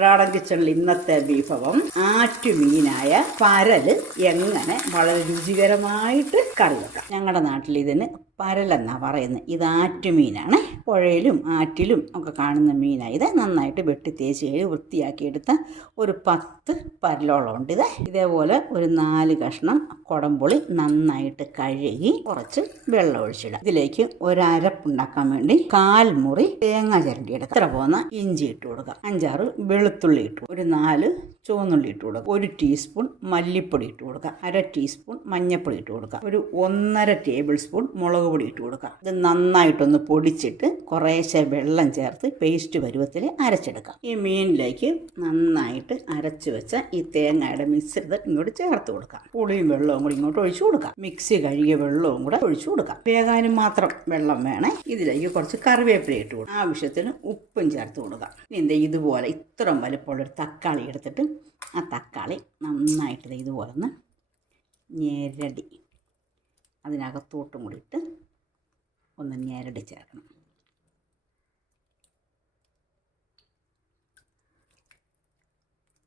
റാടൻ കിച്ചണിൽ ഇന്നത്തെ വിഭവം ആറ്റുമീനായ പരൽ എങ്ങനെ വളരെ രുചികരമായിട്ട് കറി വെക്കാം. ഞങ്ങളുടെ നാട്ടിൽ ഇതിന് പരലെന്നാ പറയുന്നത്. ഇത് ആറ്റുമീനാണ്. പുഴയിലും ആറ്റിലും ഒക്കെ കാണുന്ന മീനാണ് ഇത് നന്നായിട്ട് വെട്ടി തേച്ച് കഴിഞ്ഞ് വൃത്തിയാക്കിയെടുത്ത ഒരു പത്ത് പരലോളം ഉണ്ട് ഇത്. ഇതേപോലെ ഒരു നാല് കഷ്ണം കുടംപുളി നന്നായിട്ട് കഴുകി കുറച്ച് വെള്ളം ഒഴിച്ചിടാം ഇതിലേക്ക് ഒരു വേണ്ടി കാൽമുറി തേങ്ങാ തേങ്ങ ചിരണ്ടി എടുക്കുക. ഇത്ര പോകുന്ന ഇഞ്ചി ഇട്ട് കൊടുക്കുക. അഞ്ചാറ് വെളുത്തുള്ളി ഇട്ട് ഒരു നാല് ചുവന്നുള്ളി ഇട്ട് കൊടുക്കുക. ഒരു ടീസ്പൂൺ മല്ലിപ്പൊടി ഇട്ട് കൊടുക്കുക. അര ടീസ്പൂൺ മഞ്ഞൾപ്പൊടി ഇട്ട് കൊടുക്കുക. ഒരു ഒന്നര ടേബിൾ സ്പൂൺ മുളക് പൊടി ഇട്ട് കൊടുക്കുക. ഇത് നന്നായിട്ടൊന്ന് പൊടിച്ചിട്ട് കുറേശ്ശെ വെള്ളം ചേർത്ത് പേസ്റ്റ് പരുവത്തിൽ അരച്ചെടുക്കാം. ഈ മീനിലേക്ക് നന്നായിട്ട് അരച്ച് വെച്ച ഈ തേങ്ങയുടെ മിശ്രിതം ഇങ്ങോട്ട് ചേർത്ത് കൊടുക്കാം. പുളിയും വെള്ളവും കൂടി ഇങ്ങോട്ട് ഒഴിച്ചു കൊടുക്കാം. മിക്സി കഴുകിയ വെള്ളവും കൂടെ ഒഴിച്ചു കൊടുക്കാം. വേകാനും മാത്രം വെള്ളം വേണേ. ഇതിലേക്ക് കുറച്ച് കറിവേപ്പില ഇട്ട് കൊടുക്കാം. ആവശ്യത്തിന് ഉപ്പും ചേർത്ത് കൊടുക്കാം. എന്താ ഇതുപോലെ ഇത്രയും വലിപ്പമുള്ളൊരു തക്കാളി എടുത്തിട്ട് ആ തക്കാളി നന്നായിട്ട് ഇതുപോലെ ഒന്ന് ഞെരടി. അതിനകത്തോട്ടും കൂടി ഇട്ട് ഒന്ന് ഞെരടി ചേർക്കണം.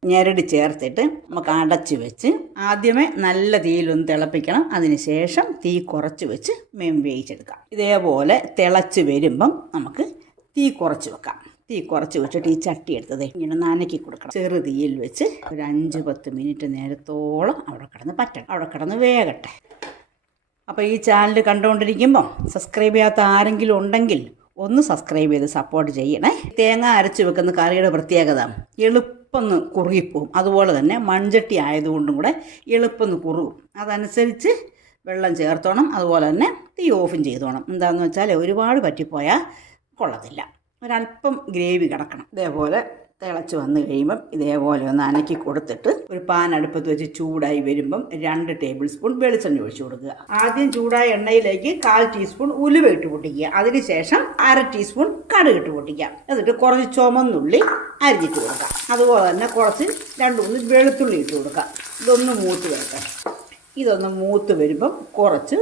ഞെരടി ചേർത്തിട്ട് നമുക്ക് അടച്ച് വെച്ച് ആദ്യമേ നല്ല തീയിലൊന്ന് തിളപ്പിക്കണം. അതിന് ശേഷം തീ കുറച്ച് വെച്ച് മീൻ വേവിച്ചെടുക്കാം. ഇതേപോലെ തിളച്ച് വരുമ്പം നമുക്ക് തീ കുറച്ച് വെക്കാം. തീ കുറച്ച് വെച്ചിട്ട് ഈ ചട്ടി എടുത്തത് ഇങ്ങനെ നനക്കി കൊടുക്കണം. ചെറു തീയിൽ വെച്ച് ഒരു അഞ്ച് പത്ത് മിനിറ്റ് നേരത്തോളം അവിടെ കിടന്ന് പറ്റണം. അവിടെ കിടന്ന് വേകട്ടെ. അപ്പോൾ ഈ ചാനൽ കണ്ടുകൊണ്ടിരിക്കുമ്പോൾ സബ്സ്ക്രൈബ് ചെയ്യാത്ത ആരെങ്കിലും ഉണ്ടെങ്കിൽ ഒന്ന് സബ്സ്ക്രൈബ് ചെയ്ത് സപ്പോർട്ട് ചെയ്യണേ. തേങ്ങ അരച്ച് വെക്കുന്ന കറിയുടെ പ്രത്യേകത എളുപ്പം കുറുകിപ്പോവും. അതുപോലെ തന്നെ മൺചട്ടി ആയതുകൊണ്ടും കൂടെ എളുപ്പമെന്ന് കുറുകും. അതനുസരിച്ച് വെള്ളം ചേർത്തോണം അതുപോലെ തന്നെ തീ ഓഫും ചെയ്തോണം. എന്താണെന്ന് വെച്ചാൽ ഒരുപാട് പറ്റിപ്പോയാൽ കൊള്ളത്തില്ല. ഒരല്പം ഗ്രേവി കിടക്കണം. ഇതേപോലെ തിളച്ച് വന്നു കഴിയുമ്പം ഇതേപോലെ ഒന്ന് അനക്കി കൊടുത്തിട്ട് ഒരു പാൻ അടുപ്പത്ത് വെച്ച് ചൂടായി വരുമ്പം രണ്ട് ടേബിൾ സ്പൂൺ വെളിച്ചെണ്ണ ഒഴിച്ചു കൊടുക്കുക. ആദ്യം ചൂടായ എണ്ണയിലേക്ക് കാൽ ടീസ്പൂൺ ഉലുവ ഇട്ട് പൊട്ടിക്കുക. അതിനുശേഷം അര ടീസ്പൂൺ കടുക് ഇട്ട് പൊട്ടിക്കുക. എന്നിട്ട് കുറച്ച് ചുമന്നുള്ളി അരിഞ്ഞിട്ട് കൊടുക്കുക. അതുപോലെ തന്നെ കുറച്ച് രണ്ട് മൂന്ന് വെളുത്തുള്ളി ഇട്ട് കൊടുക്കുക. ഇതൊന്ന് മൂത്ത് വരട്ടെ. ഇതൊന്ന് മൂത്ത് വരുമ്പം കുറച്ച്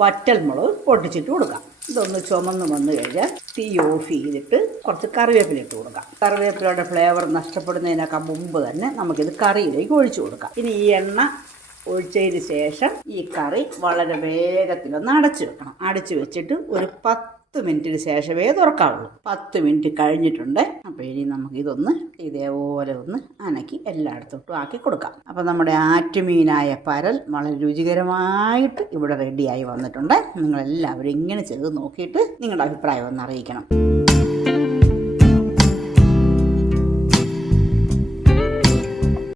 വറ്റൽമുളക് പൊട്ടിച്ചിട്ട് കൊടുക്കാം ഇതൊന്ന് ചുമന്ന് വന്നു കഴിഞ്ഞാൽ തീ ഓഫ് ചെയ്തിട്ട് കുറച്ച് കറിവേപ്പില ഇട്ട് കൊടുക്കാം. കറിവേപ്പിലയുടെ ഫ്ലേവർ നഷ്ടപ്പെടുന്നതിനൊക്കെ മുമ്പ് തന്നെ നമുക്കിത് കറിയിലേക്ക് ഒഴിച്ചു കൊടുക്കാം. ഇനി ഈ എണ്ണ ഒഴിച്ചതിന് ശേഷം ഈ കറി വളരെ വേഗത്തിലൊന്ന് അടച്ചു വെക്കണം. അടച്ചു വെച്ചിട്ട് ഒരു പത്ത് മിനിറ്റിന് ശേഷമേ തുറക്കാവുള്ളൂ. പത്ത് മിനിറ്റ് കഴിഞ്ഞിട്ടുണ്ട്. അപ്പോൾ ഇനി നമുക്ക് ഇതൊന്ന് ഇതേപോലെ ഒന്ന് അനക്കി എല്ലായിടത്തോട്ടും ആക്കി കൊടുക്കാം. അപ്പോൾ നമ്മുടെ ആറ്റുമീനായ പരൽ വളരെ രുചികരമായിട്ട് ഇവിടെ റെഡിയായി വന്നിട്ടുണ്ട്. നിങ്ങളെല്ലാവരും ഇങ്ങനെ ചെയ്ത് നോക്കിയിട്ട് നിങ്ങളുടെ അഭിപ്രായം ഒന്ന് അറിയിക്കണം.